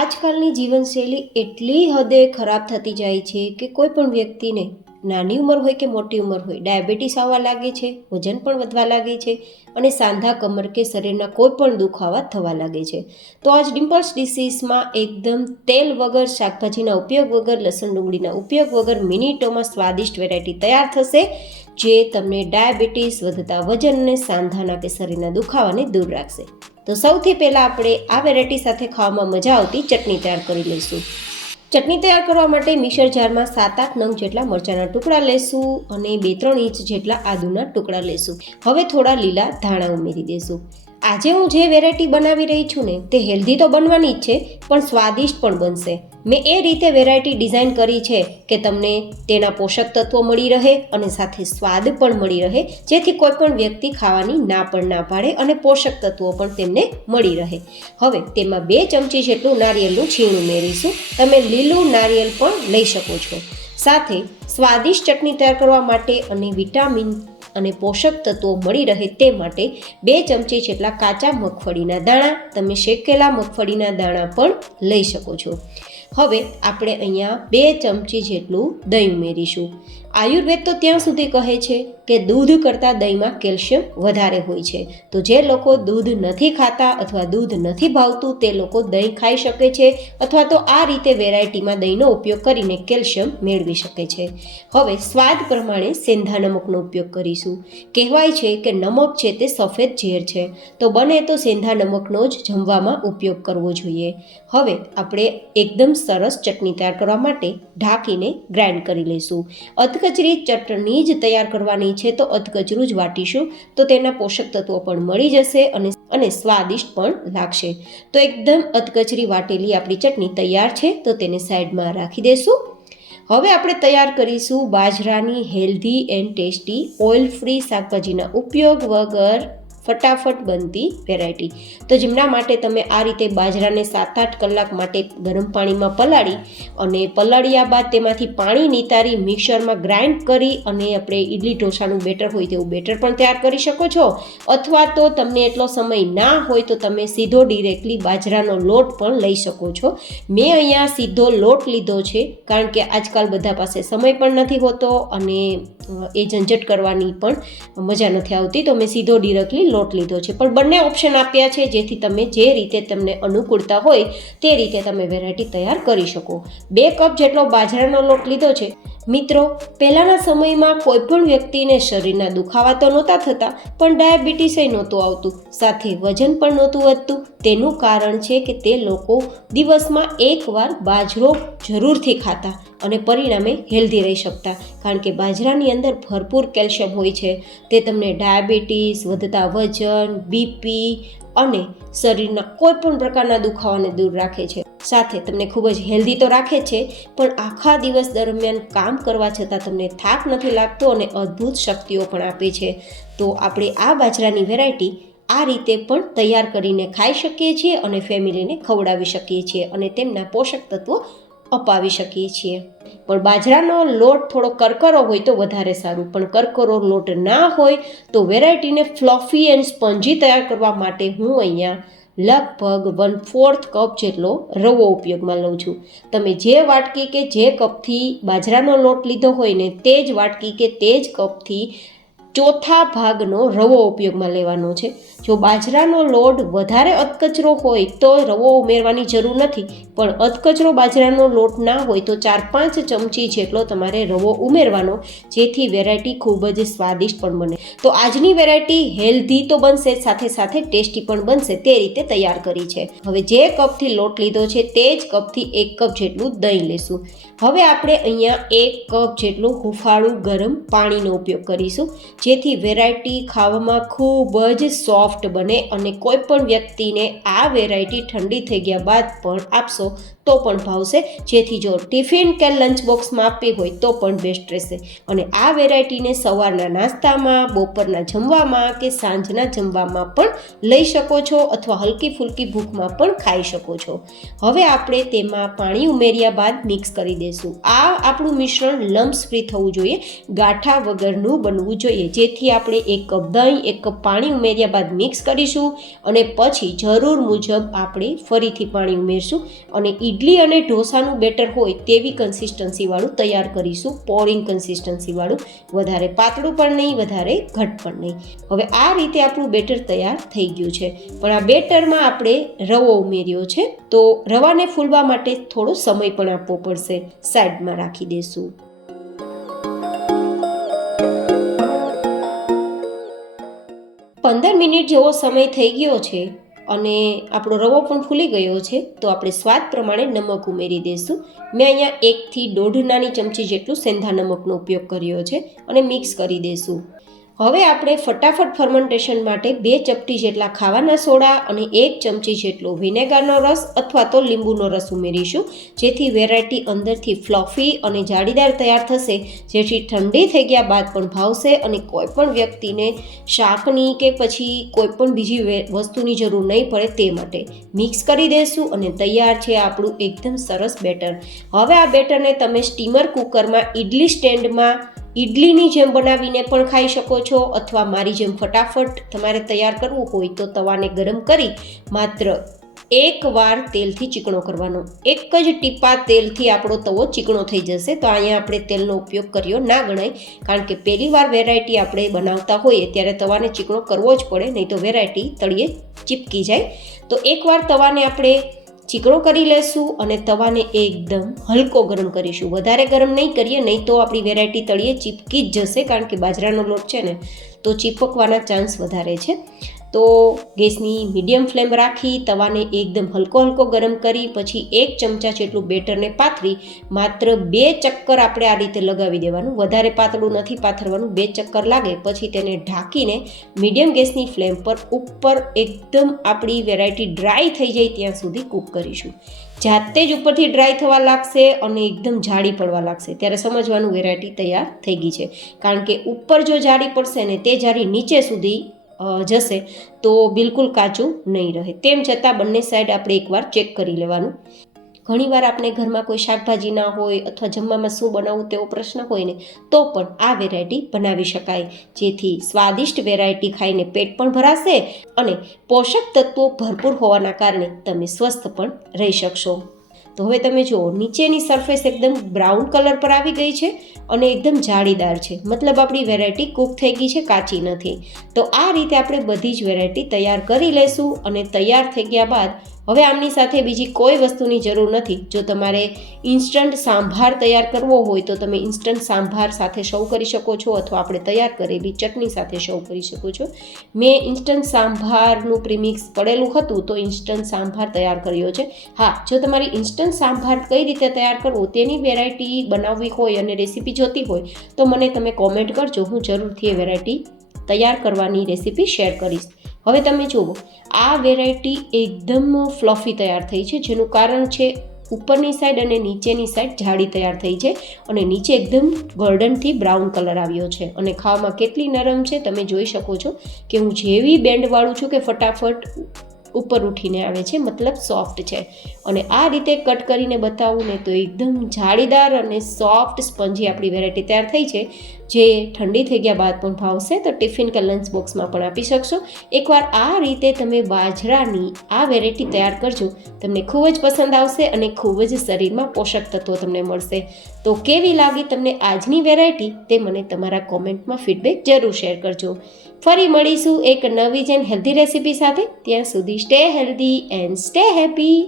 આજકાલની જીવનશૈલી એટલી હદે ખરાબ થતી જાય છે કે કોઈ પણ વ્યક્તિને નાની ઉંમર હોય કે મોટી ઉંમર હોય ડાયાબિટીસ આવવા લાગે છે, વજન પણ વધવા લાગે છે અને સાંધા કમર કે શરીરના કોઈ પણ દુખાવા થવા લાગે છે. તો આજ ડિમ્પલ્સ ડિસીઝમાં એકદમ તેલ વગર, શાકભાજીના ઉપયોગ વગર, લસણ ડુંગળીના ઉપયોગ વગર મિનિટોમાં સ્વાદિષ્ટ વેરાયટી તૈયાર થશે જે તમને ડાયાબિટીસ, વધતા વજન અને સાંધાના કે શરીરના દુખાવાને દૂર રાખશે. તો સૌથી પહેલાં આપણે આ વેરાયટી સાથે ખાવામાં મજા આવતી ચટણી તૈયાર કરી લઈશું. ચટણી તૈયાર કરવા માટે મિક્સર જારમાં 7-8 નંગ જેટલા મરચાંના ટુકડા લેશું અને 2-3 ઇંચ જેટલા આદુના ટુકડા લેશું. હવે થોડા લીલા ધાણા ઉમેરી દેશું. આજે હું જે વેરાયટી બનાવી રહી છું ને તે હેલ્ધી તો બનવાની જ છે પણ સ્વાદિષ્ટ પણ બનશે. મેં એ રીતે વેરાયટી ડિઝાઇન કરી છે કે તમને તેના પોષક તત્વો મળી રહે અને સાથે સ્વાદ પણ મળી રહે, જેથી કોઈ પણ વ્યક્તિ ખાવાની ના પણ ના પાડે અને પોષક તત્વો પણ તેમને મળી રહે. હવે તેમાં 2 ચમચી જેટલું નારિયેળનું છીણ ઉમેરીશું. તમે લીલું નારિયેળ પણ લઈ શકો છો. સાથે સ્વાદિષ્ટ ચટણી તૈયાર કરવા માટે અને વિટામિન અને પોષક તત્વો મળી રહે તે માટે 2 ચમચી જેટલા કાચા મગફળીના દાણા, તમે શેકેલા મગફળીના દાણા પણ લઈ શકો છો. હવે આપણે અહીંયા 2 ચમચી જેટલું દહીં ઉમેરીશું. આયુર્વેદ તો ત્યાં સુધી કહે છે કે દૂધ કરતાં દહીંમાં કેલ્શિયમ વધારે હોય છે. તો જે લોકો દૂધ નથી ખાતા અથવા દૂધ નથી ભાવતું તે લોકો દહીં ખાઈ શકે છે અથવા તો આ રીતે વેરાયટીમાં દહીંનો ઉપયોગ કરીને કેલ્શિયમ મેળવી શકે છે. હવે સ્વાદ પ્રમાણે સેંધા નમકનો ઉપયોગ કરીશું. કહેવાય છે કે નમક છે તે સફેદ ઝેર છે, તો બને તો સેંધા નમકનો જ જમવામાં ઉપયોગ કરવો જોઈએ. હવે આપણે એકદમ સરસ ચટણી તૈયાર કરવા માટે ઢાંકીને ગ્રાઇન્ડ કરી લઈશું. અધકચરી ચટણી જ તૈયાર કરવાની છે તો અધકચરું જ વાટીશું તો તેના પોષક તત્વો પણ મળી જશે અને સ્વાદિષ્ટ પણ લાગશે. તો એકદમ અધકચરી વાટેલી આપણી ચટણી તૈયાર છે તો તેને સાઈડમાં રાખી દેશું. હવે આપણે તૈયાર કરીશું બાજરાની healthy and tasty oil free શાકભાજીના ઉપયોગ વગર ફટાફટ બનતી વેરાયટી. તો જેમના માટે તમે આ રીતે બાજરાને 7-8 કલાક માટે ગરમ પાણીમાં પલાળી અને પલાળ્યા બાદ તેમાંથી પાણી નિતારી મિક્સરમાં ગ્રાઇન્ડ કરી અને આપણે ઇડલી ઢોસાનું બેટર હોય તેવું બેટર પણ તૈયાર કરી શકો છો. અથવા તો તમને એટલો સમય ના હોય તો તમે સીધો ડિરેક્ટલી બાજરાનો લોટ પણ લઈ શકો છો. મેં અહીંયા સીધો લોટ લીધો છે કારણ કે આજકાલ બધા પાસે સમય પણ નથી હોતો અને એ ઝંઝટ કરવાની પણ મજા નથી આવતી, તો મેં સીધો ડિરેક્ટલી લોટ લીધો છે. પણ બંને ઓપ્શન આપ્યા છે જેથી તમે જે રીતે તમને અનુકૂળતા હોય તે રીતે તમે વેરાયટી તૈયાર કરી શકો. 2 કપ જેટલો બાજરાનો લોટ લીધો છે. મિત્રો, પહેલાંના સમયમાં કોઈ પણ વ્યક્તિને શરીરના દુખાવા તો નહોતા થતા પણ ડાયાબિટીસ નહોતું આવતું, સાથે વજન પણ નહોતું વધતું. તેનું કારણ છે કે તે લોકો દિવસમાં એકવાર બાજરો જરૂરથી ખાતા અને પરિણામે હેલ્ધી રહી શકતા, કારણ કે બાજરાની અંદર ભરપૂર કેલ્શિયમ હોય છે. તે તમને ડાયાબિટીસ, વધતા વજન, બીપી અને શરીરના કોઈ પણ પ્રકારના દુખાવાને દૂર રાખે છે. સાથે તમને ખૂબ જ હેલ્ધી તો રાખે છે પણ આખા દિવસ દરમિયાન કામ કરવા છતાં તમને થાક નથી લાગતો અને અદ્ભુત શક્તિઓ પણ આપે છે. તો આપણે આ બાજરાની વેરાયટી આ રીતે પણ તૈયાર કરીને ખાઈ શકીએ છીએ અને ફેમિલીને ખવડાવી શકીએ છીએ અને તેમના પોષક તત્વો અપાવી શકીએ છીએ. પણ બાજરાનો લોટ થોડો કરકરો હોય તો વધારે સારું, પણ કરકરો લોટ ના હોય તો વેરાયટીને ફ્લફી એન્ડ સ્પંજી તૈયાર કરવા માટે હું અહીંયા લગભગ 1/4 કપ જેટલો રવો ઉપયોગમાં લઉં છું. તમે જે વાટકી કે જે કપથી બાજરાનો લોટ લીધો હોય ને તે જ વાટકી કે તે જ કપથી 1/4 ભાગનો રવો ઉપયોગમાં લેવાનો છે. જો બાજરાનો લોટ વધારે અધકચરો હોય તો રવો ઉમેરવાની જરૂર નથી, પણ અધકચરો બાજરાનો લોટ ના હોય તો 4-5 ચમચી જેટલો તમારે રવો ઉમેરવાનો, જેથી વેરાયટી ખૂબ જ સ્વાદિષ્ટ પણ બને. તો આજની વેરાયટી હેલ્ધી તો બનશે, સાથે સાથે ટેસ્ટી પણ બનશે, તે રીતે તૈયાર કરી છે. હવે જે કપથી લોટ લીધો છે તે જ કપથી 1 કપ જેટલું દહીં લેશું. હવે આપણે અહીંયા 1 કપ જેટલું હુંફાળું ગરમ પાણીનો ઉપયોગ કરીશું, જેથી વેરાયટી ખાવામાં ખૂબ જ સોફ્ટ બને અને કોઈ પણ વ્યક્તિને આ વેરાયટી ઠંડી થઈ ગયા બાદ પણ આપશો તો પણ ભાવશે, જેથી જો ટિફિન કે લંચ બોક્સમાં આપવી હોય તો પણ બેસ્ટ રહેશે. અને આ વેરાયટીને સવારના નાસ્તામાં, બપોરના જમવામાં કે સાંજના જમવામાં પણ લઈ શકો છો અથવા હલકી ફૂલકી ભૂખમાં પણ ખાઈ શકો છો. હવે આપણે તેમાં પાણી ઉમેર્યા બાદ મિક્સ કરી દઈશું. આ આપણું મિશ્રણ લમ્સ ફ્રી થવું જોઈએ, ગાંઠા વગરનું બનવું જોઈએ, જેથી આપણે 1 કપ દહીં 1 કપ પાણી ઉમેર્યા બાદ મિક્સ કરીશું અને પછી જરૂર મુજબ આપણે ફરીથી પાણી ઉમેરશું અને ઇડલી અને ઢોસાનું બેટર હોય તેવી કન્સિસ્ટન્સીવાળું તૈયાર કરીશું, પોરિંગ કન્સિસ્ટન્સીવાળું, વધારે પાતળું પણ નહીં, વધારે ઘટ પણ નહીં. હવે આ રીતે આપણું બેટર તૈયાર થઈ ગયું છે. પણ આ બેટરમાં આપણે રવો ઉમેર્યો છે, તો રવાને ફૂલવા માટે થોડો સમય પણ આપવો પડશે. સાઈડમાં રાખી દઈશું. પંદર મિનિટ જેવો સમય થઈ ગયો છે અને આપણો રવો પણ ફૂલી ગયો છે, તો આપણે સ્વાદ પ્રમાણે નમક ઉમેરી દઈશું. મેં અહીંયા 1 થી 1.5 નાની ચમચી જેટલું સેંધા નમકનો ઉપયોગ કર્યો છે અને મિક્સ કરી દઈશું. હવે આપણે ફટાફટ ફર્મેન્ટેશન માટે 2 ચપટી જેટલા ખાવાના સોડા અને 1 ચમચી જેટલો વિનેગરનો રસ અથવા તો લીંબુનો રસ ઉમેરીશું, જેથી વેરાયટી અંદરથી ફ્લફી અને જાળીદાર તૈયાર થશે, જેથી ઠંડી થઈ ગયા બાદ પણ ભાવશે અને કોઈ પણ વ્યક્તિને શાકની કે પછી કોઈ પણ બીજી વસ્તુની જરૂર નહીં પડે તે માટે મિક્સ કરી દઈશું અને તૈયાર છે આપણું એકદમ સરસ બેટર. હવે આ બેટરને તમે સ્ટીમર કુકરમાં ઇડલી સ્ટેન્ડમાં ઇડલીની જેમ બનાવીને પણ ખાઈ શકો છો, અથવા મારી જેમ ફટાફટ તમારે તૈયાર કરવું હોય તો તવાને ગરમ કરી માત્ર 1 વાર તેલથી ચીકણો કરવાનો. 1 જ ટીપા તેલથી આપણો તવો ચીકણો થઈ જશે. તો અહીંયા આપણે તેલનો ઉપયોગ કર્યો ના ગણાય, કારણ કે પહેલી વાર વેરાયટી આપણે બનાવતા હોઈએ ત્યારે તવાને ચીકણો કરવો જ પડે, નહીં તો વેરાયટી તળિયે ચીપકી જાય. તો 1 વાર તવાને આપણે ચીકણો કરી લેશું અને તવાને એકદમ હલકો ગરમ કરીશું. વધારે ગરમ નહીં કરીએ, નહીં તો આપણી વેરાયટી તળિયે ચીપકી જ જશે, કારણ કે બાજરાનો લોટ છે ને તો ચીપકવાના ચાન્સ વધારે છે. તો ગેસની મીડિયમ ફ્લેમ રાખી તવાને એકદમ હલકો ગરમ કરી પછી 1 ચમચા જેટલું બેટરને પાથરી માત્ર 2 ચક્કર આપણે આ રીતે લગાવી દેવાનું. વધારે પાતળું નથી પાથરવાનું. 2 ચક્કર લાગે પછી તેને ઢાંકીને મીડિયમ ગેસની ફ્લેમ પર ઉપર એકદમ આપણી વેરાયટી ડ્રાય થઈ જાય ત્યાં સુધી કૂક કરીશું. જાતે જ ઉપરથી ડ્રાય થવા લાગશે અને એકદમ જાડી પડવા લાગશે ત્યારે સમજવાનું વેરાયટી તૈયાર થઈ ગઈ છે. કારણ કે ઉપર જો જાડી પડશે ને તે જાડી નીચે સુધી જશે તો બિલકુલ કાચું નહીં રહે. તેમ છતાં બંને સાઈડ આપણે એકવાર ચેક કરી લેવાનું. ઘણીવાર આપણે ઘરમાં કોઈ શાકભાજી ના હોય અથવા જમવામાં શું બનાવવું તેવો પ્રશ્ન હોય ને, તો પણ આ વેરાયટી બનાવી શકાય, જેથી સ્વાદિષ્ટ વેરાયટી ખાઈને પેટ પણ ભરાશે અને પોષક તત્વો ભરપૂર હોવાના કારણે તમે સ્વસ્થ પણ રહી શકશો. તો હવે તમે જુઓ, નીચેની સરફેસ એકદમ બ્રાઉન કલર પર આવી ગઈ છે અને એકદમ જાળીદાર છે, મતલબ આપણી વેરાયટી કૂક થઈ ગઈ છે, કાચી નથી. તો આ રીતે આપણે બધી જ વેરાયટી તૈયાર કરી લઈશું અને તૈયાર થઈ ગયા બાદ હવે આમની સાથે બીજી કોઈ વસ્તુની જરૂર નથી. જો તમારે ઇન્સ્ટન્ટ સાંભાર તૈયાર કરવો હોય તો તમે ઇન્સ્ટન્ટ સાંભાર સાથે સર્વ કરી શકો છો, અથવા આપણે તૈયાર કરેલી ચટણી સાથે સર્વ કરી શકો છો. મેં ઇન્સ્ટન્ટ સાંભારનું પ્રીમિક્સ પડેલું હતું તો ઇન્સ્ટન્ટ સાંભાર તૈયાર કર્યો છે. હા, જો તમારી ઇન્સ્ટન્ટ સાંભાર કઈ રીતે તૈયાર કરવું તેની વેરાયટી બનાવવી હોય અને રેસીપી જોતી હોય તો મને તમે કોમેન્ટ કરજો. હું જરૂરથી એ વેરાયટી તૈયાર કરવાની રેસીપી શેર કરીશ. હવે તમે જુઓ, આ વેરાયટી એકદમ ફ્લફી તૈયાર થઈ છે, જેનું કારણ છે ઉપરની સાઈડ અને નીચેની સાઈડ જાડી તૈયાર થઈ છે અને નીચે એકદમ ગોલ્ડનથી બ્રાઉન કલર આવ્યો છે અને ખાવામાં કેટલી નરમ છે તમે જોઈ શકો છો કે હું જેવી બેન્ડવાળું છું કે ફટાફટ ઉપર ઉઠીને આવે છે, મતલબ સોફ્ટ છે. અને આ રીતે કટ કરીને બતાવું ને તો એકદમ જાળીદાર અને સોફ્ટ સ્પંજી આપણી વેરાયટી તૈયાર થઈ છે, જે ઠંડી થઈ ગયા બાદ પણ ભાવશે. તો ટિફિન કે લંચ બોક્સમાં પણ આપી શકશો. એકવાર આ રીતે તમે બાજરાની આ વેરાયટી તૈયાર કરજો, તમને ખૂબ જ પસંદ આવશે અને ખૂબ જ શરીરમાં પોષક તત્વો તમને મળશે. તો કેવી લાગી તમને આજની વેરાયટી તે મને તમારા કોમેન્ટમાં ફીડબેક જરૂર શેર કરજો. ફરી મળીશું એક નવી જ હેલ્ધી રેસીપી સાથે. ત્યાં સુધી stay healthy and stay happy.